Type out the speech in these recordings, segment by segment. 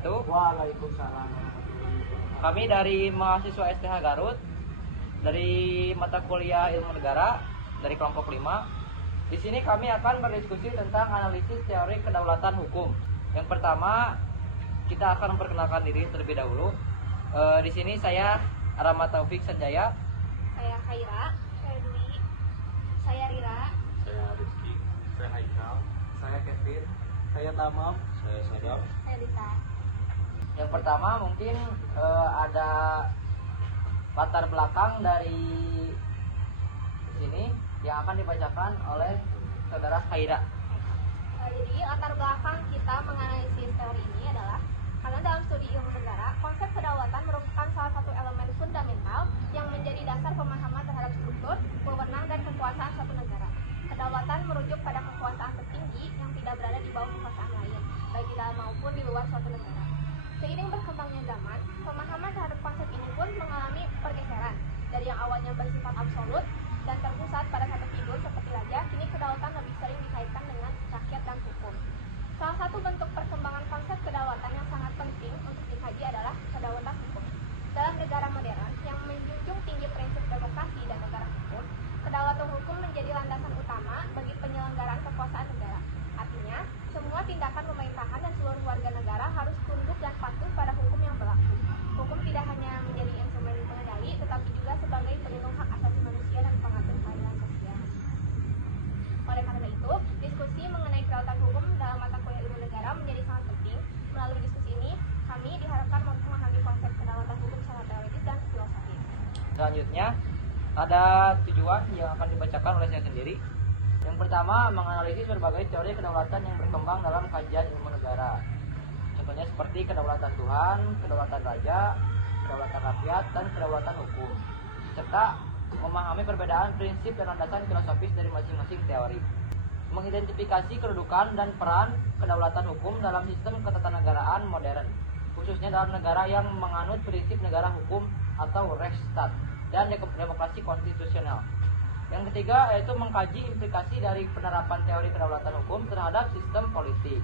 wabarakatuh. Waalaikumsalam. Kami dari mahasiswa STH Garut, dari mata kuliah Ilmu Negara, dari kelompok 5. Di sini kami akan berdiskusi tentang analisis teori kedaulatan hukum. Yang pertama, kita akan memperkenalkan diri terlebih dahulu. Di sini saya Rahmat Taufik Sanjaya. Saya Khaira, saya Dwi, saya Rira, Saya Rizky. Saya Haikal. Saya Kevin. Saya Tamam. Saya Sadam. saya Dita. Yang pertama mungkin ada latar belakang dari sini yang akan dibacakan oleh saudara Khaira. Jadi latar belakang kita menganalisis teori ini adalah karena dalam studi ilmu negara, konsep kedaulatan merupakan salah satu elemen fundamental yang menjadi dasar pemahaman terhadap struktur, wewenang, dan kekuasaan suatu negara. Kedaulatan merujuk pada kekuasaan tertinggi yang tidak berada di bawah kekuasaan lain, baik di dalam maupun di luar suatu negara. Seiring berkembangnya zaman, pemahaman terhadap konsep ini pun mengalami pergeseran. Dari yang awalnya bersifat absolut dan terpusat pada satu figur seperti raja, kini kedaulatan lebih sering dikaitkan dengan rakyat dan hukum. Salah satu bentuk perkembangan konsep kedaulatan yang sangat penting untuk dikaji adalah kedaulatan hukum. Dalam negara modern yang menjunjung tinggi prinsip demokrasi dan negara hukum, kedaulatan hukum menjadi landasan utama bagi penyelenggaraan kekuasaan negara. Artinya, semua tindakan pemerintahan dan seluruh warga negara harus tunduk dan patuh pada hukum yang berlaku. Hukum tidak hanya menjadi instrumen pengendali, tetapi juga sebagai pelindung hak asasi manusia dan pengatur keadilan sosial. Oleh karena itu, diskusi mengenai kedaulatan hukum dalam mata kuliah ilmu negara menjadi sangat penting. Melalui diskusi ini, kami diharapkan mampu memahami konsep kedaulatan hukum secara teoritis dan filosofis. Selanjutnya ada tujuan yang akan dibacakan oleh saya sendiri. Yang pertama, menganalisis berbagai teori kedaulatan yang berkembang dalam kajian ilmu negara. Contohnya seperti kedaulatan Tuhan, kedaulatan raja, kedaulatan rakyat, dan kedaulatan hukum. Serta memahami perbedaan prinsip dan landasan filosofis dari masing-masing teori. Mengidentifikasi kedudukan dan peran kedaulatan hukum dalam sistem ketatanegaraan modern, khususnya dalam negara yang menganut prinsip negara hukum atau Rechtsstaat dan demokrasi konstitusional. Yang ketiga yaitu mengkaji implikasi dari penerapan teori kedaulatan hukum terhadap sistem politik,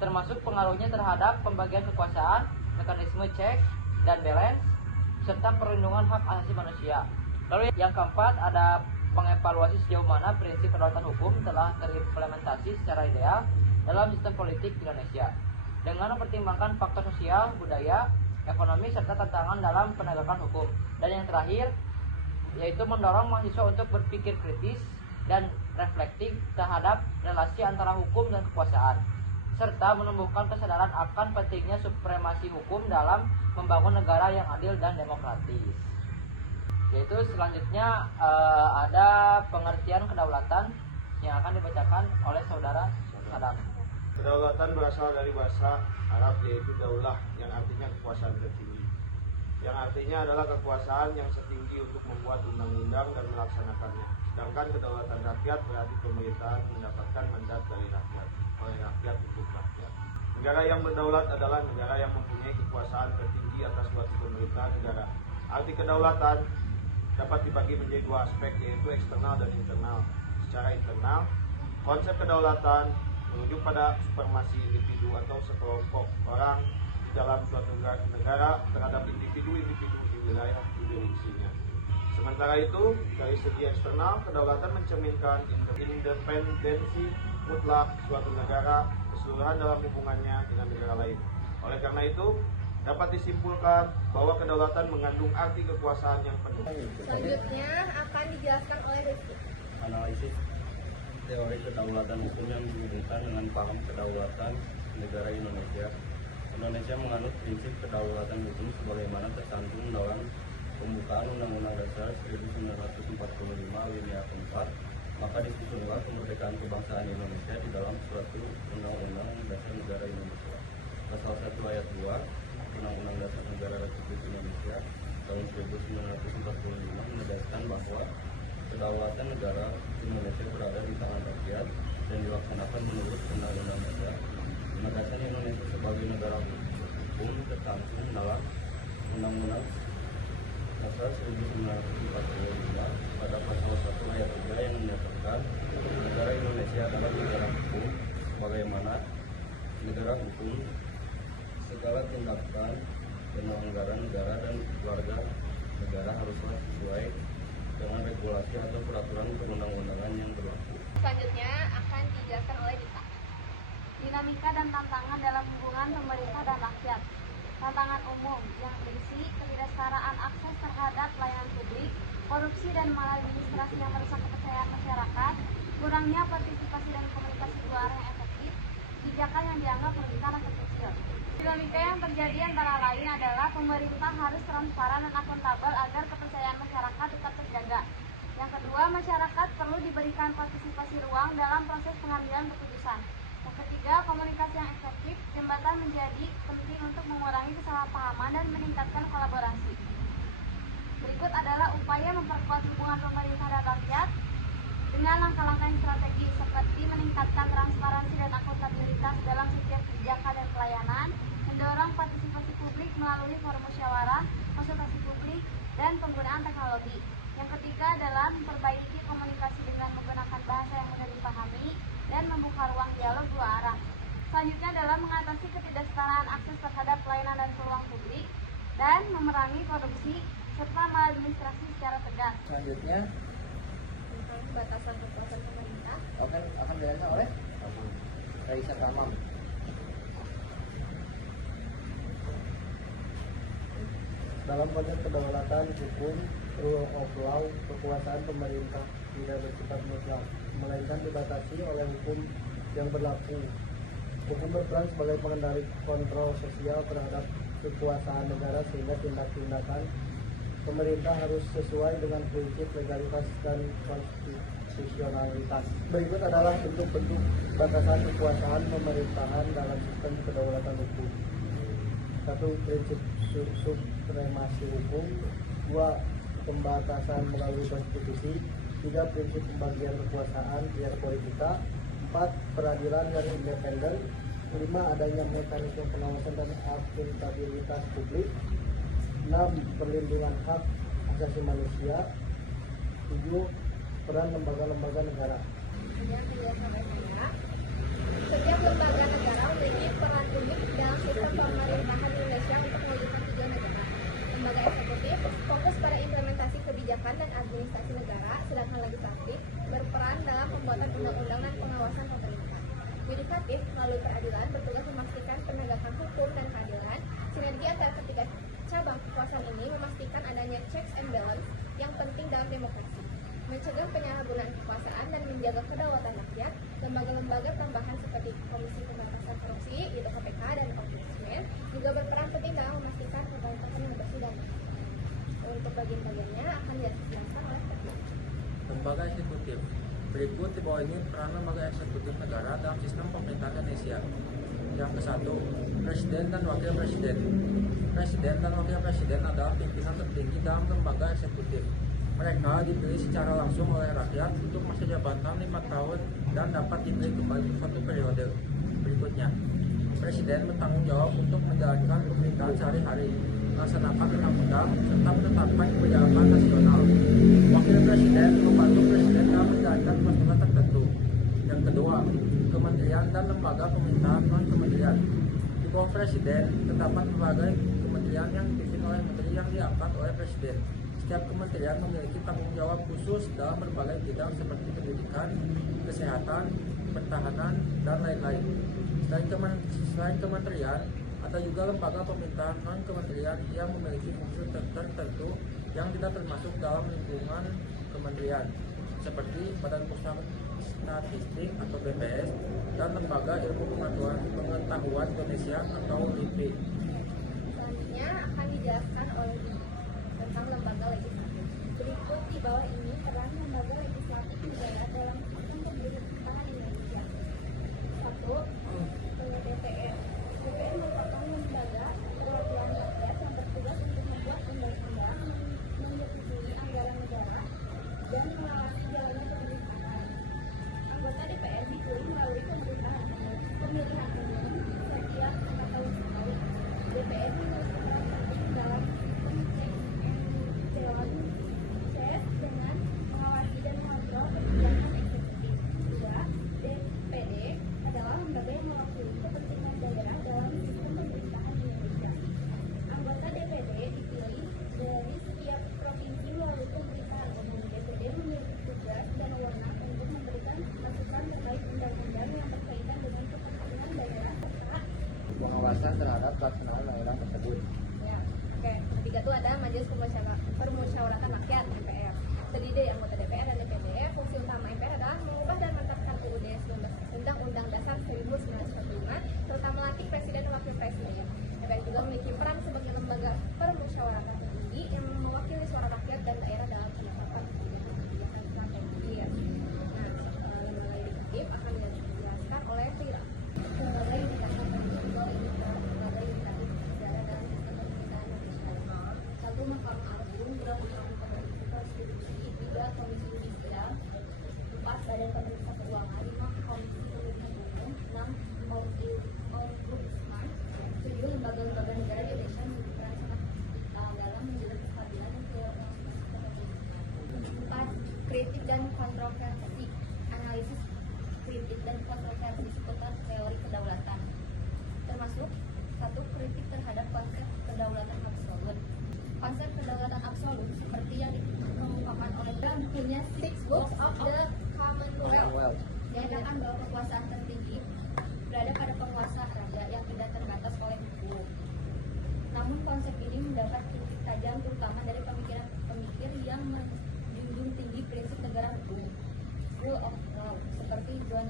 termasuk pengaruhnya terhadap pembagian kekuasaan, mekanisme check dan balance, serta perlindungan hak asasi manusia. Lalu yang keempat ada mengevaluasi sejauh mana prinsip kedaulatan hukum telah terimplementasi secara ideal dalam sistem politik Indonesia, dengan mempertimbangkan faktor sosial, budaya, ekonomi, serta tantangan dalam penegakan hukum. Dan yang terakhir yaitu mendorong mahasiswa untuk berpikir kritis dan reflektif terhadap relasi antara hukum dan kekuasaan, serta menumbuhkan kesadaran akan pentingnya supremasi hukum dalam membangun negara yang adil dan demokratis. Yaitu selanjutnya ada pengertian kedaulatan yang akan dibacakan oleh saudara Sadam. Kedaulatan berasal dari bahasa Arab yaitu daulah yang artinya kekuasaan tertinggi. Yang artinya adalah kekuasaan yang setinggi untuk membuat undang-undang dan melaksanakannya. Sedangkan kedaulatan rakyat berarti pemerintahan mendapatkan mandat dari rakyat, oleh rakyat untuk rakyat. Negara yang berdaulat adalah negara yang mempunyai kekuasaan tertinggi atas suatu pemerintahan negara. Arti kedaulatan dapat dibagi menjadi dua aspek, yaitu eksternal dan internal. Secara internal, konsep kedaulatan merujuk pada supremasi individu atau sekelompok orang dalam suatu negara terhadap individu-individu di wilayah jurisdiksinya. Sementara itu, dari segi eksternal, kedaulatan mencerminkan independensi mutlak suatu negara keseluruhan dalam hubungannya dengan negara lain. Oleh karena itu, dapat disimpulkan bahwa kedaulatan mengandung arti kekuasaan yang penuh. Selanjutnya akan dijelaskan oleh Rizky. Analisis teori kedaulatan hukum yang dihubungkan dengan paham kedaulatan negara Indonesia. Indonesia menganut prinsip kedaulatan hukum sebagaimana tercantum dalam pembukaan Undang-Undang Dasar 1945 alinea 4, maka disusunlah kemerdekaan kebangsaan Indonesia di dalam suatu Undang-Undang Dasar Negara Indonesia. Pasal 1 ayat 2 Undang-Undang Dasar Negara Republik Indonesia tahun 1945 menegaskan bahwa kedaulatan negara Indonesia berada di tangan rakyat dan dilaksanakan menurut Undang-Undang Dasar. Penegasan Indonesia sebagai negara hukum tercantum dalam Undang-Undang Dasar 1945 pada pasal 1 ayat 3 yang menyatakan negara Indonesia adalah negara hukum sebagaimana negara hukum segala tindakan penyelenggaraan negara dan keluarga negara haruslah sesuai dengan regulasi atau peraturan perundang-undangan yang berlaku. Selanjutnya akan dijelaskan oleh Dita. Dinamika dan tantangan dalam hubungan pemerintah dan rakyat. Tantangan umum yang berisi ketidaksetaraan akses terhadap pelayanan publik, korupsi dan maladministrasi yang merusak kepercayaan masyarakat, kurangnya partisipasi dan komunikasi dua arah yang efektif, kebijakan yang dianggap merugikan rakyat kecil. Dinamika yang terjadi antara lain adalah pemerintah harus transparan dan akuntabel agar kepercayaan masyarakat tetap terjaga. Yang kedua, masyarakat perlu diberikan partisipasi ruang dalam proses pengambilan keputusan. Yang ketiga, komunikasi yang efektif, jembatan menjadi penting untuk mengurangi kesalahpahaman dan meningkatkan kolaborasi. Berikut adalah upaya memperkuat hubungan pemerintah dan rakyat dengan langkah-langkah yang strategis seperti meningkatkan transparansi dan akuntabilitas dalam setiap kebijakan dan pelayanan, mendorong partisipasi publik melalui forum musyawarah, konsultasi publik, dan penggunaan teknologi. Yang ketiga adalah memperbaiki komunikasi dengan menggunakan bahasa yang mudah dipahami dan membuka ruang dialog dua arah. Selanjutnya adalah mengatasi ketidaksetaraan akses terhadap pelayanan dan peluang publik dan memerangi korupsi serta maladministrasi secara tegas. Selanjutnya Tentang batasan kekuasaan pemerintah. akan dijelaskan oleh Raisa Tamam. Dalam konteks kedaulatan hukum, rule of law, kekuasaan pemerintah tidak bersifat mutlak, melainkan dibatasi oleh hukum yang berlaku. Hukum berperan sebagai pengendali kontrol sosial terhadap kekuasaan negara sehingga tindak-tindakan pemerintah harus sesuai dengan prinsip legalitas dan konstitusionalitas. Berikut adalah bentuk-bentuk batasan kekuasaan pemerintahan dalam sistem kedaulatan hukum. 1. Prinsip supremasi hukum. 2. Pembatasan melalui konstitusi. 3. Prinsip pembagian kekuasaan via politika. 4. Peradilan yang independen. 5. Adanya mekanisme pengawasan dan akuntabilitas publik. 6. Perlindungan hak asasi manusia. 7. Peran lembaga-lembaga negara. Kemudian penjelasan lainnya. Setiap lembaga negara memiliki peran unik dalam sistem pemerintahan Indonesia untuk mewujudkan tujuan negara. Lembaga eksekutif fokus pada implementasi kebijakan dan administrasi negara, sedangkan legislatif berperan dalam pembuatan undang-undang dan pengawasan pemerintah. Yudikatif melalui peradilan bertugas memastikan penegakan hukum dan keadilan. Sinergi antara ketiga cabang kekuasaan ini memastikan adanya checks and balance yang penting dalam demokrasi, mencegah penyalahgunaan kekuasaan dan menjaga kedaulatan rakyat. Lembaga-lembaga tambahan seperti Komisi Pemberantasan Korupsi, yaitu KPK dan Ombudsman juga berperan penting dalam memastikan pemerintahan yang bersih dan bersih. Untuk bagian-bagiannya akan dijelaskan oleh Ketua. Lembaga eksekutif. Berikut di bawah ini peran lembaga eksekutif negara dalam sistem pemerintahan Indonesia. Yang ke-1, Presiden dan Wakil Presiden. Presiden dan Wakil Presiden adalah pimpinan tertinggi dalam lembaga eksekutif. Mereka dipilih secara langsung oleh rakyat untuk masa jabatan 5 tahun dan dapat dipilih kembali satu periode. Berikutnya, Presiden bertanggung jawab untuk menjalankan pemerintahan sehari-hari, melaksanakan undang-undang, serta menetapkan kebijakan nasional. Wakil Presiden membantu Presiden dalam menjalankan tugas tertentu. Yang kedua, kementerian dan lembaga pemerintahan non-kementerian. Di bawah Presiden terdapat berbagai kementerian yang dipimpin oleh menteri yang diangkat oleh Presiden. Setiap kementerian memiliki tanggung jawab khusus dalam berbagai bidang seperti pendidikan, kesehatan, pertahanan, dan lain-lain. Selain kementerian, ada juga lembaga pemerintahan non-kementerian yang memiliki fungsi tertentu yang tidak termasuk dalam lingkungan kementerian, seperti Badan Pusat Statistik atau BPS dan Lembaga Ilmu Pengetahuan Indonesia atau LIPI. Selanjutnya akan dijelaskan oleh tentang lembaga legislatif. Berikut di bawah ini peran lembaga legislatif di daerah dalam sistem pemerintahan Indonesia. 1. DPR. DPR merupakan lembaga perwakilan rakyat yang bertugas untuk membuat undang-undang, menyetujui anggaran negara, dan mengawasi jalannya pemerintahan. Anggota DPR dipilih melalui pemilihan umum setiap 5 tahun sekali. keputusan tersebut. Ya, oke. Ketiga tuh ada Majelis Permusyawaratan Rakyat MPR. Terdiri dari anggota DPR dan DPD. Fungsi utama MPR adalah mengubah dan menetapkan UUD Undang-Undang Dasar 1945 serta melantik presiden dan wakil presiden. MPR juga memiliki peran sebagai lembaga permusyawaratan tertinggi yang mewakili suara rakyat dan daerah dalam penetapan kebijakan strategis. Nah, lembaga yudikatif akan dijelaskan oleh Rira. Lembaga yudikatif adalah lembaga yudikatif negara dalam sistem pemerintahan Indonesia. 1. Mahkamah Agung, 2. Mahkamah Konstitusi, 3. Komisi Yudisial, 4. Badan Pemeriksa Keuangan, 5. Komisi Pemilihan Umum, 6. Ombudsman, 7. Lembaga-lembaga negara di Indonesia memiliki peran sangat vital dalam menjaga kestabilan dan keamanan. 4. Kritik dan kontroversi, analisis kritik dan kontroversi seputar teori kedaulatan, termasuk 1. Kritik terhadap konsep kedaulatan absolut. Konsep kedaulatan absolut seperti yang dikemukakan oleh dalam bukunya Six Books of the Commonwealth menyatakan bahwa kekuasaan tertinggi berada pada penguasa raja yang tidak terbatas oleh hukum. Namun konsep ini mendapat kritik tajam terutama dari pemikir yang menjunjung tinggi prinsip negara hukum, rule of law, seperti John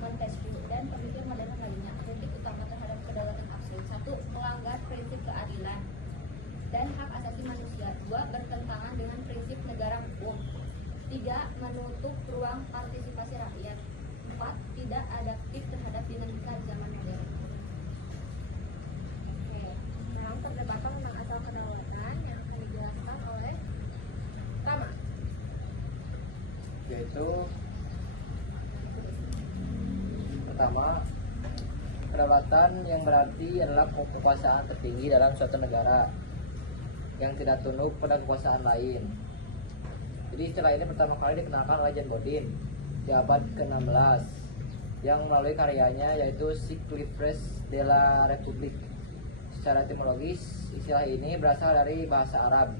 Montesquieu dan pemikir modern lainnya. Kritik utama terhadap kedaulatan absolut: 1. Melanggar prinsip keadilan dan hak asasi manusia. 2. Bertentangan dengan prinsip negara hukum. 3. Menutup ruang partisipasi rakyat. 4. Tidak adaptif terhadap dinamika zaman modern. Oke, nah perdebatan tentang asal kedaulatan yang akan dijelaskan oleh Rama. Yaitu pertama, kedaulatan yang berarti adalah kekuasaan tertinggi dalam suatu negara yang tidak tunduk pada kekuasaan lain. Jadi istilah ini pertama kali dikenalkan oleh John Bodin di abad ke-16 yang melalui karyanya yaitu Cyclifres de la République. Secara etimologis, istilah ini berasal dari bahasa Arab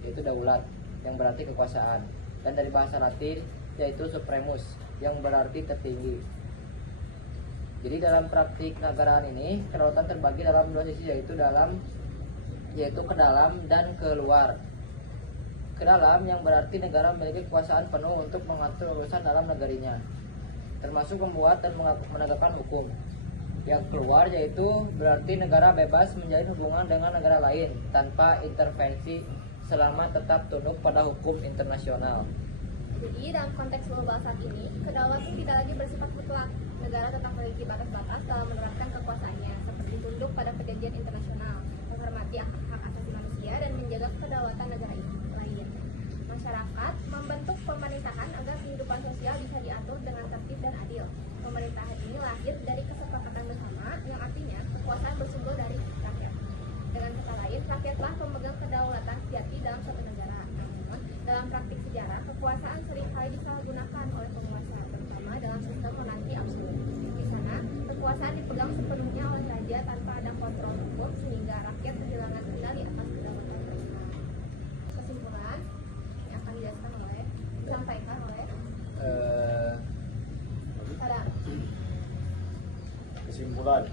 yaitu daulat yang berarti kekuasaan, dan dari bahasa Latin yaitu supremus yang berarti tertinggi. Jadi dalam praktik negaraan ini kedaulatan terbagi dalam dua sisi, yaitu ke dalam dan keluar. Ke dalam yang berarti negara memiliki kekuasaan penuh untuk mengatur urusan dalam negarinya, termasuk membuat dan menegakkan hukum. Yang keluar yaitu berarti negara bebas menjalin hubungan dengan negara lain tanpa intervensi selama tetap tunduk pada hukum internasional. Jadi dalam konteks global saat ini, kedaulatan tidak lagi bersifat mutlak. Negara tetap memiliki batas-batas dalam menerapkan kekuasaannya, seperti tunduk pada perjanjian internasional, menghormati hak asasi manusia, dan menjaga kedaulatan negara lain. Masyarakat membentuk pemerintahan agar kehidupan sosial bisa diatur dengan tertib dan adil. Pemerintahan ini lahir dari kesepakatan bersama, yang artinya kekuasaan bersumber dari rakyat. Dengan kata lain, rakyatlah pemegang kedaulatan sejati dalam suatu negara. Namun, dalam praktik sejarah, kekuasaan seringkali disalahgunakan oleh penguasa, terutama dalam sistem monarki absolut. Di sana, kekuasaan dipegang sepenuhnya oleh raja tanpa ada kontrol hukum, sehingga rakyat kehilangan kendali atas kedaulatan mereka. Kesimpulan yang akan disampaikan oleh Sadar. Kesimpulan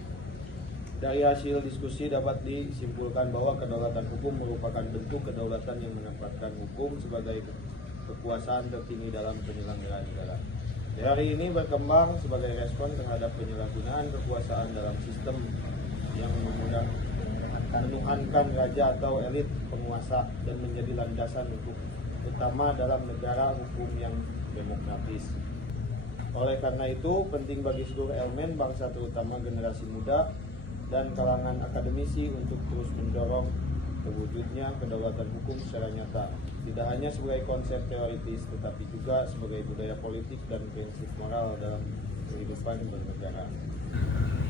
dari hasil diskusi dapat disimpulkan bahwa kedaulatan hukum merupakan bentuk kedaulatan yang menempatkan hukum sebagai kekuasaan tertinggi dalam penyelenggaraan negara. Teori ini berkembang sebagai respon terhadap penyalahgunaan kekuasaan dalam sistem yang menuhankan raja atau elit penguasa dan menjadi landasan hukum utama dalam negara hukum yang demokratis. Oleh karena itu, penting bagi seluruh elemen bangsa, terutama generasi muda dan kalangan akademisi, untuk terus mendorong terwujudnya kedaulatan hukum secara nyata, tidak hanya sebagai konsep teoritis, tetapi juga sebagai budaya politik dan prinsip moral dalam kehidupan bernegara.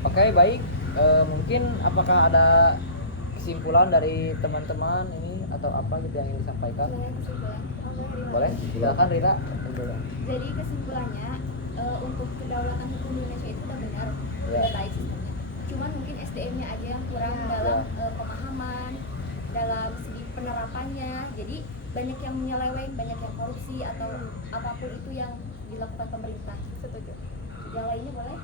Oke, baik. Mungkin apakah ada kesimpulan dari teman-teman ini atau apa gitu yang ingin disampaikan? Boleh? Silakan Rira. Jadi kesimpulannya, untuk kedaulatan hukum di Indonesia itu udah benar, udah baik sistemnya. Cuman mungkin SDM-nya aja yang kurang dalam pemahaman, dalam segi penerapannya. Jadi banyak yang menyeleweng, banyak yang korupsi atau apapun itu yang dilakukan pemerintah. Setuju. Yang lainnya boleh?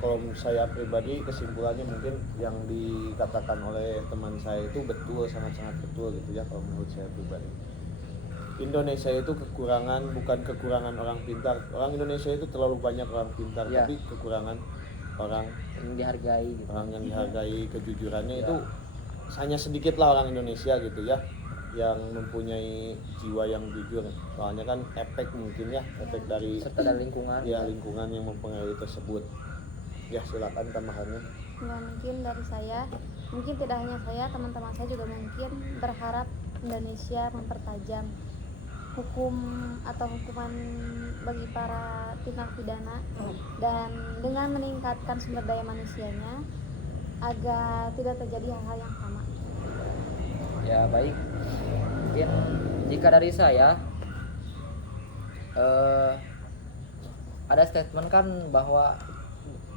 Kalau saya pribadi kesimpulannya mungkin yang dikatakan oleh teman saya itu betul, sangat-sangat betul gitu ya kalau menurut saya pribadi. Indonesia itu bukan kekurangan orang pintar. Orang Indonesia itu terlalu banyak orang pintar, Ya. tapi kekurangan orang Yang dihargai gitu. yang dihargai kejujurannya itu hanya sedikit lah orang Indonesia gitu ya yang mempunyai jiwa yang jujur. Soalnya kan efek dari Serta dari lingkungan. ya lingkungan yang mempengaruhi tersebut. Ya silakan tambahannya. Ya, mungkin dari saya, mungkin tidak hanya saya, teman-teman saya juga mungkin berharap Indonesia mempertajam hukum atau hukuman bagi para tindak pidana dan dengan meningkatkan sumber daya manusianya agar tidak terjadi hal-hal yang sama. Ya baik, mungkin jika dari saya ada statement kan bahwa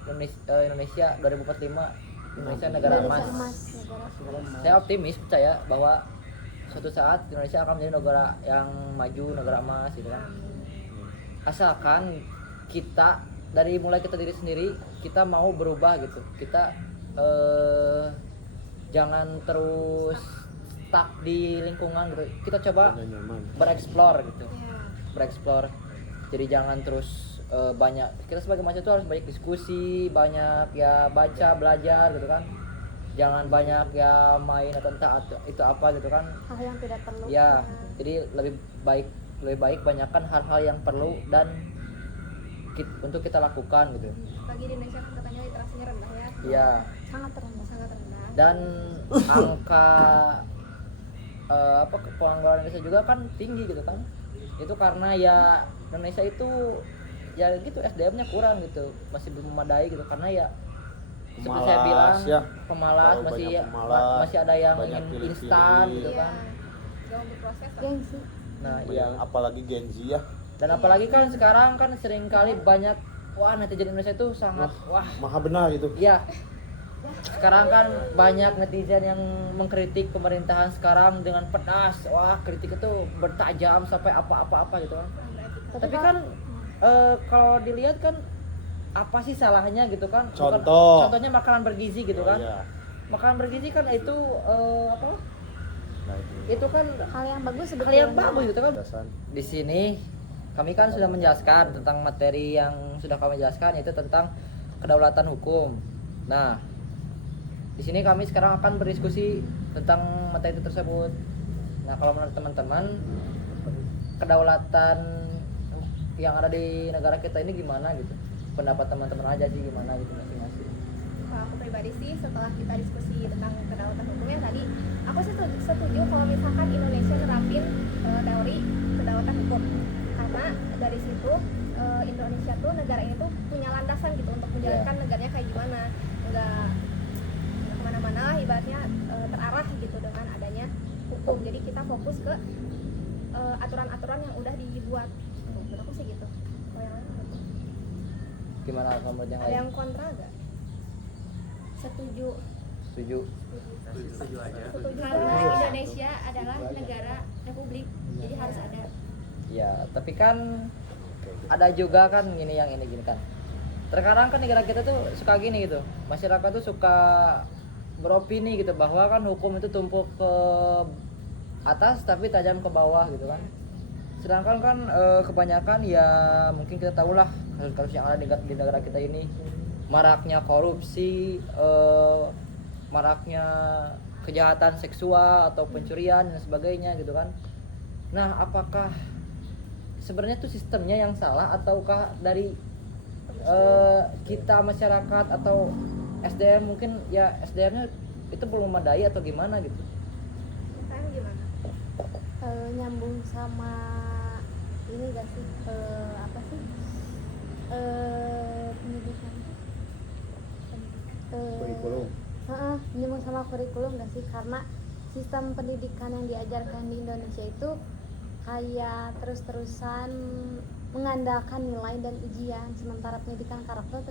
Indonesia 2045 Indonesia negara Indonesia emas. negara Saya optimis percaya bahwa suatu saat Indonesia akan menjadi negara yang maju, negara emas gitu kan. Asalkan kita dari mulai kita diri sendiri kita mau berubah gitu. Kita jangan terus stuck di lingkungan gitu. Kita coba Zona nyaman. bereksplor gitu. Ya. Bereksplor. Jadi jangan terus banyak, kita sebagai mahasiswa itu harus banyak diskusi, banyak ya baca, belajar gitu kan. Jangan banyak ya main atau entah itu apa gitu kan. hal yang tidak perlu. Ya, jadi lebih baik banyakkan hal-hal yang perlu dan untuk kita lakukan gitu. Bagi di Indonesia kan katanya literasinya rendah ya. Iya. Sangat rendah. Sangat rendah. Dan angka pengangguran Indonesia juga kan tinggi gitu kan. Itu karena ya Indonesia itu ya gitu SDM-nya kurang gitu, masih belum memadai gitu karena ya seperti saya bilang ya. pemalas, Terlalu masih banyak pemalas, masih ada yang banyak ingin pilih-pilih. instan gitu Iya. kan. Jauh berproses. Gengsi. Nah, Banyak, iya. apalagi Gen Z ya. Dan apalagi kan sekarang kan sering kali banyak netizen Indonesia itu sangat Maha benar itu. iya. Sekarang kan banyak netizen yang mengkritik pemerintahan sekarang dengan pedas. Wah, kritik itu bertajam sampai apa-apa gitu kan. Tapi kan kalau dilihat kan apa sih salahnya gitu kan? Contohnya makanan bergizi gitu kan. Iya. Makanan bergizi kan itu apa? Nah, Itu kan Hal yang bagus hal yang sebetulnya. bagus gitu kan. Dasar. Di sini kami kan sudah menjelaskan tentang materi yang sudah kami jelaskan, yaitu tentang kedaulatan hukum. Nah, di sini kami sekarang akan berdiskusi tentang materi tersebut. Nah, kalau menurut teman-teman, kedaulatan yang ada di negara kita ini gimana gitu? Pendapat teman-teman aja sih gimana gitu masing-masing. Kalau aku pribadi sih setelah kita diskusi tentang kedaulatan hukumnya tadi, aku sih setuju kalau misalkan Indonesia nerapin teori kedaulatan hukum, karena dari situ Indonesia tuh negara ini tuh punya landasan gitu untuk menjalankan negaranya kayak gimana, nggak kemana-mana lah, ibaratnya terarah gitu dengan adanya hukum. Jadi kita fokus ke aturan-aturan yang udah dibuat. Menurut aku sih gitu. Kalau yang lain apa? Gimana kamu yang Ada lain? yang kontra gak? Setuju. Setuju? Setuju aja. Setuju Karena karena Indonesia adalah negara republik, jadi harus ada. Ya, tapi kan ada juga kan gini kan. Terkadang kan negara kita tuh suka gini gitu. Masyarakat tuh suka beropini gitu bahwa kan hukum itu tumpuk ke atas tapi tajam ke bawah gitu kan. Sedangkan kan kebanyakan ya mungkin kita tahulah kasus-kasus yang ada di negara kita ini, maraknya korupsi, maraknya kejahatan seksual atau pencurian dan sebagainya gitu kan. Nah, apakah sebenarnya tuh sistemnya yang salah ataukah dari kita masyarakat atau SDM mungkin ya SDM-nya itu belum memadai atau gimana gitu? Kalian gimana? Nyambung sama ini gak sih? Apa sih? Pendidikan. Kurikulum. Nyambung sama kurikulum gak sih? Karena sistem pendidikan yang diajarkan di Indonesia itu kayak terus-terusan mengandalkan nilai dan ujian, sementara pendidikan karakter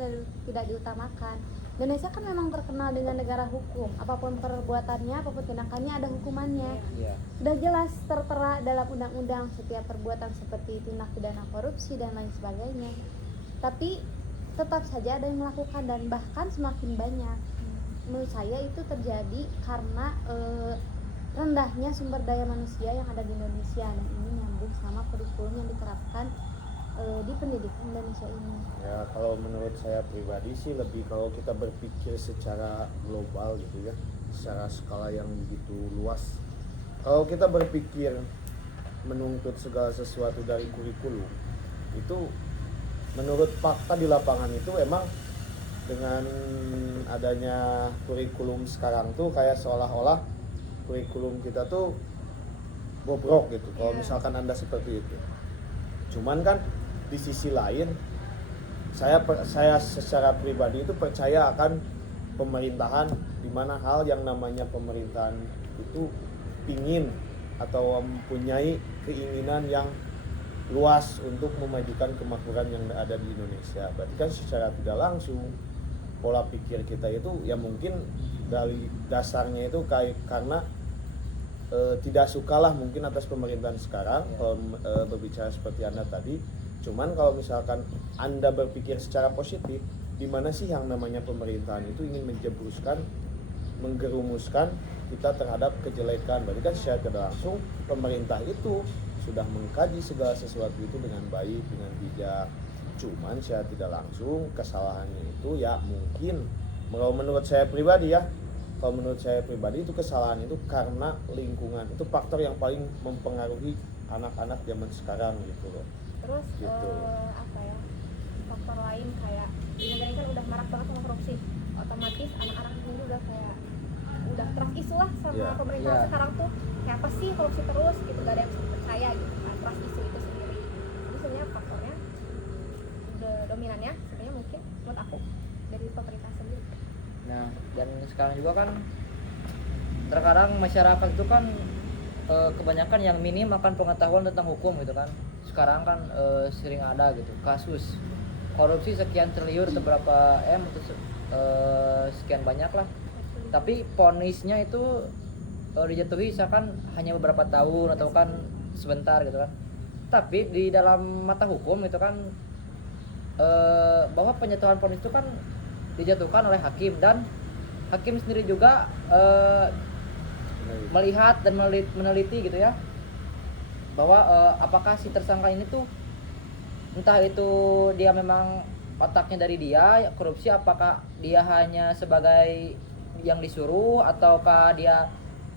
tidak diutamakan. Indonesia kan memang terkenal dengan negara hukum, apapun perbuatannya, apapun tindakannya ada hukumannya. Iya. Sudah jelas tertera dalam undang-undang setiap perbuatan seperti tindak pidana korupsi dan lain sebagainya. Tapi tetap saja ada yang melakukan dan bahkan semakin banyak. Menurut saya itu terjadi karena rendahnya sumber daya manusia yang ada di Indonesia, dan ini nyambung sama kurikulum yang diterapkan di pendidikan Indonesia ini. Ya, kalau menurut saya pribadi sih lebih kalau kita berpikir secara global gitu ya, secara skala yang begitu luas. Kalau kita berpikir menuntut segala sesuatu dari kurikulum, itu menurut fakta di lapangan itu emang dengan adanya kurikulum sekarang tuh kayak seolah-olah kurikulum kita tuh bobrok gitu. Kalau misalkan Anda seperti itu. Cuman kan di sisi lain saya secara pribadi itu percaya akan pemerintahan, di mana hal yang namanya pemerintahan itu ingin atau mempunyai keinginan yang luas untuk memajukan kemakmuran yang ada di Indonesia. Berarti kan secara tidak langsung pola pikir kita itu ya mungkin dari dasarnya itu karena tidak sukalah mungkin atas pemerintahan sekarang. Kalau berbicara seperti Anda tadi, cuman kalau misalkan Anda berpikir secara positif, di mana sih yang namanya pemerintahan itu ingin menjebruskan, menggerumuskan kita terhadap kejelekan. Berarti kan secara tidak langsung pemerintah itu sudah mengkaji segala sesuatu itu dengan baik, dengan bijak. Cuman secara tidak langsung kesalahannya itu ya mungkin, kalau menurut saya pribadi ya, kalau menurut saya pribadi itu kesalahan itu karena lingkungan. Itu faktor yang paling mempengaruhi anak-anak zaman sekarang gitu loh. Terus Gitu. apa ya, faktor lain kayak di negara ini kan udah marak banget sama korupsi, otomatis anak-anak ini udah kayak udah trust isu lah sama Iya. pemerintah Iya. sekarang tuh kayak apa sih korupsi terus gitu, gak ada yang bisa percaya gitu kan, trust isu itu sendiri. Jadi sebenarnya faktornya dominannya sebenarnya mungkin menurut aku dari pemerintah sendiri. Nah, dan sekarang juga kan terkadang masyarakat itu kan kebanyakan yang minim akan pengetahuan tentang hukum gitu kan. Sekarang kan sering ada gitu kasus korupsi sekian triliun atau berapa M atau sekian banyak lah. Tapi ponisnya itu dijatuhi misalkan hanya beberapa tahun atau kan sebentar gitu kan. Tapi di dalam mata hukum itu kan bahwa penyatuan ponis itu kan dijatuhkan oleh hakim, dan hakim sendiri juga melihat dan meneliti gitu ya, bahwa apakah si tersangka ini tuh entah itu dia memang otaknya dari dia korupsi, apakah dia hanya sebagai yang disuruh, ataukah dia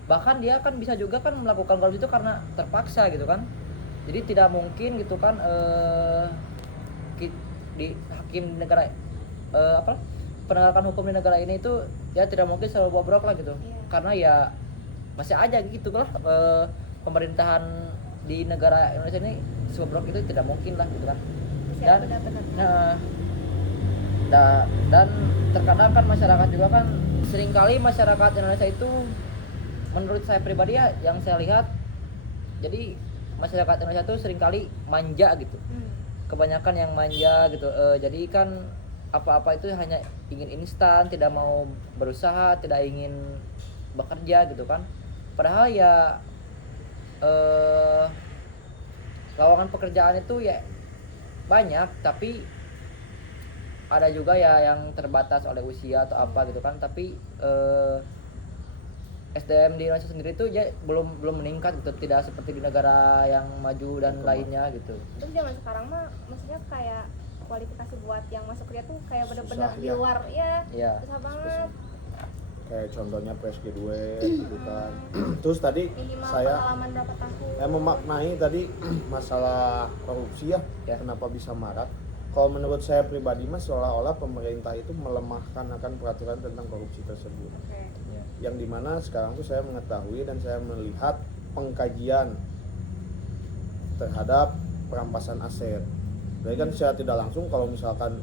bahkan dia kan bisa juga kan melakukan korupsi itu karena terpaksa gitu kan. Jadi tidak mungkin gitu kan di hakim negara penegakan hukum di negara ini itu ya tidak mungkin selalu bobrok lah gitu. Karena ya masih aja gitu lah pemerintahan di negara Indonesia ini sebobrok itu tidak mungkin lah gitu kan. Dan terkadang kan masyarakat juga kan seringkali masyarakat Indonesia itu menurut saya pribadi ya yang saya lihat, jadi masyarakat Indonesia itu seringkali manja gitu. Kebanyakan yang manja gitu, jadi kan apa-apa itu hanya ingin instan, tidak mau berusaha, tidak ingin bekerja gitu kan. Padahal ya lowongan pekerjaan itu ya banyak, tapi ada juga ya yang terbatas oleh usia atau apa gitu kan. Tapi SDM di Indonesia sendiri itu ya belum meningkat gitu, tidak seperti di negara yang maju dan lainnya gitu. Terus zaman sekarang mah maksudnya kayak kualifikasi buat yang masuk kerja tuh kayak bener-bener Susah, di ya. luar ya, Ya. susah banget. Kayak contohnya PSG duet gitu kan. Terus tadi Minimal saya pengalaman berapa tahun. memaknai tadi masalah korupsi ya, kenapa bisa marak. Kalau menurut saya pribadi mas seolah-olah pemerintah itu melemahkan akan peraturan tentang korupsi tersebut. Oke. Yang dimana sekarang tuh saya mengetahui dan saya melihat pengkajian terhadap perampasan aset. Jadi kan secara tidak langsung kalau misalkan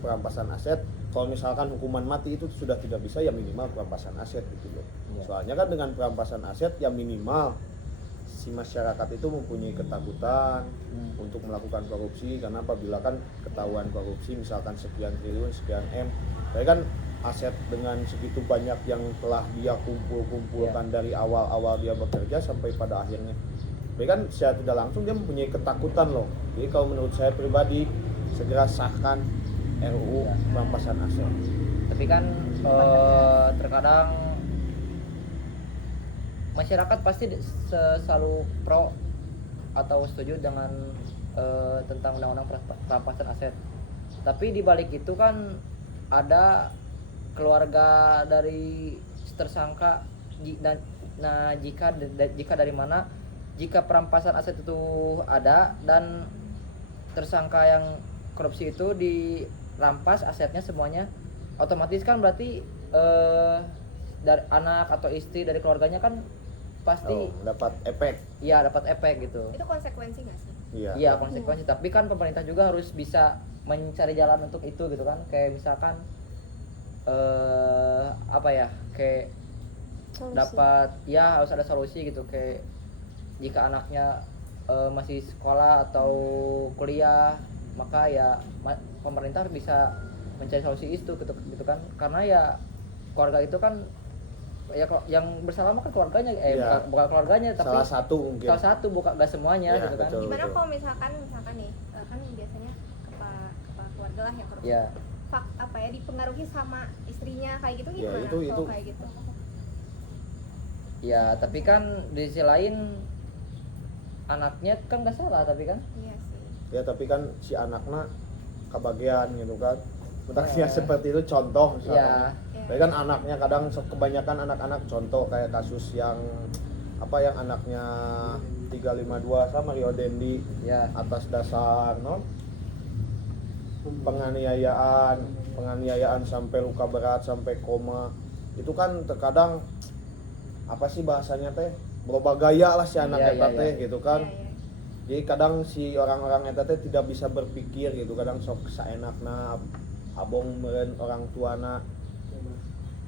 perampasan aset, kalau misalkan hukuman mati itu sudah tidak bisa, ya minimal perampasan aset gitu loh. Soalnya kan dengan perampasan aset ya minimal si masyarakat itu mempunyai ketakutan untuk melakukan korupsi, karena apabila kan ketahuan korupsi misalkan sekian triliun, sekian M, jadi kan aset dengan segitu banyak yang telah dia kumpulkan dari awal dia bekerja sampai pada akhirnya, jadi kan secara tidak langsung dia mempunyai ketakutan loh. Jadi kalau menurut saya pribadi segera sahkan RUU perampasan aset. Tapi kan terkadang masyarakat pasti selalu pro atau setuju dengan tentang undang-undang perampasan aset. Tapi di balik itu kan ada keluarga dari tersangka. Nah, jika dari mana jika perampasan aset itu ada dan tersangka yang korupsi itu dirampas asetnya semuanya, otomatis kan berarti dari anak atau istri dari keluarganya kan pasti Dapat efek. iya dapat efek gitu. Itu konsekuensi nggak sih? Iya konsekuensi. Tapi kan pemerintah juga harus bisa mencari jalan untuk itu gitu kan. Kayak misalkan apa ya, kayak dapat ya harus ada solusi gitu. Kayak jika anaknya masih sekolah atau kuliah, maka ya pemerintah bisa mencari solusi itu gitu kan. Karena ya keluarga itu kan ya yang bersalah kan keluarganya, bukan keluarganya tapi salah satu mungkin. Salah satu, bukan gak semuanya Ya, gitu kan. betul. Gimana kalau misalkan nih kan biasanya kepala keluarga lah yang korupsi. Ya. Apa ya, dipengaruhi sama istrinya kayak gitu, Ya, gimana itu. kalau kayak gitu? Ya, tapi kan di sisi lain anaknya kan gak salah tapi kan. Iya sih. Ya tapi kan si anaknya kebagian gitu kan. Mutaksinya seperti itu contoh misalnya. Tapi kan anaknya kadang kebanyakan anak-anak contoh kayak kasus yang yang anaknya 352 sama Rio Dendi Ya. atas dasar penganiayaan sampai luka berat sampai koma. Itu kan terkadang apa sih bahasanya teh, berubah gaya lah si anak eta teh gitu kan. Jadi kadang si orang-orang eta teh tidak bisa berpikir gitu, kadang sok saenakna abong meureun orang tuana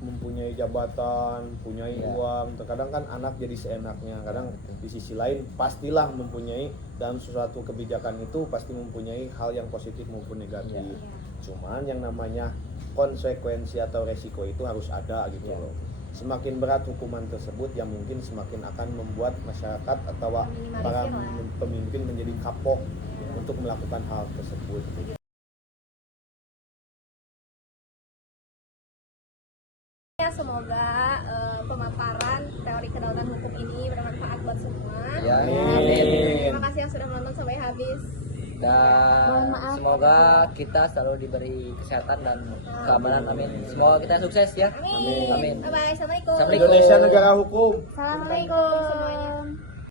mempunyai jabatan, mempunyai uang. Terkadang kan anak jadi seenaknya. Kadang di sisi lain pastilah mempunyai dalam suatu kebijakan itu pasti mempunyai hal yang positif maupun negatif. Cuman yang namanya konsekuensi atau resiko itu harus ada gitu loh. Semakin berat hukuman tersebut yang mungkin semakin akan membuat masyarakat atau para pemimpin menjadi kapok untuk melakukan hal tersebut. Ya, semoga pemaparan teori kedaulatan hukum ini bermanfaat buat semua. Ya. Terima kasih yang sudah menonton sampai habis. Dan semoga kita selalu diberi kesehatan dan keamanan, amin. Semoga kita sukses ya. Amin. Amin. Bye bye. Assalamualaikum. Assalamualaikum. Indonesia negara hukum. Assalamualaikum semuanya.